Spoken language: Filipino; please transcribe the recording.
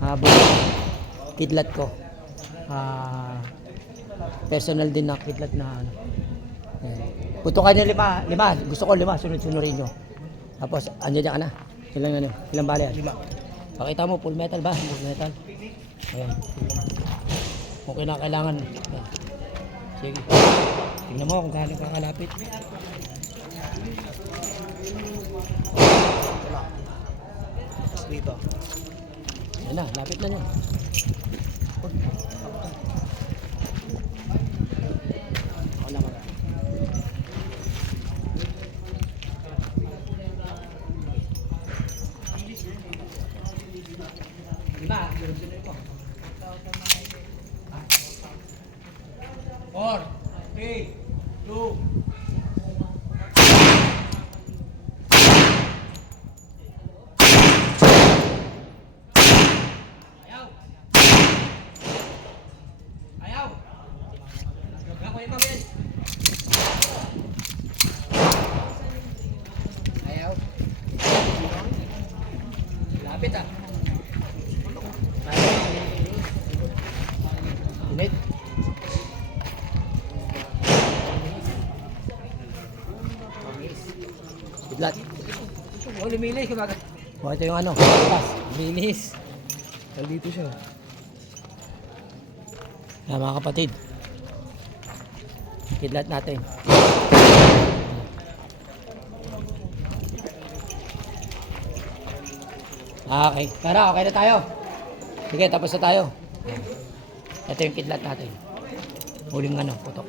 bukas. Kidlat ko. Personal din na kidlat na ano. Ayan. Putukan niyo lima. Gusto ko lima, sunod-sunurin nyo. Tapos, andyan ka na. Ilang bali yan? 5. Pakita mo, full metal ba? Full metal. Ayan. Okay na, kailangan. Ayan. Sige. Tingnan mo kung galing kakalapit. Dito. Ayan na, lapit na yan. Ako naman. Diba? 4, 3, 2. Ayaw. Ako yung pamil. Ayaw. Lapit ah. Init. Kidlat. Oh, lumilis kumaga. Oh, ito yung ano. Lumilis. Dito siya. Yan mga kapatid. Kidlat natin. Okay. Tara, okay na tayo. Sige, tapos na tayo. Ito yung kidlat natin. Huling ano, putok.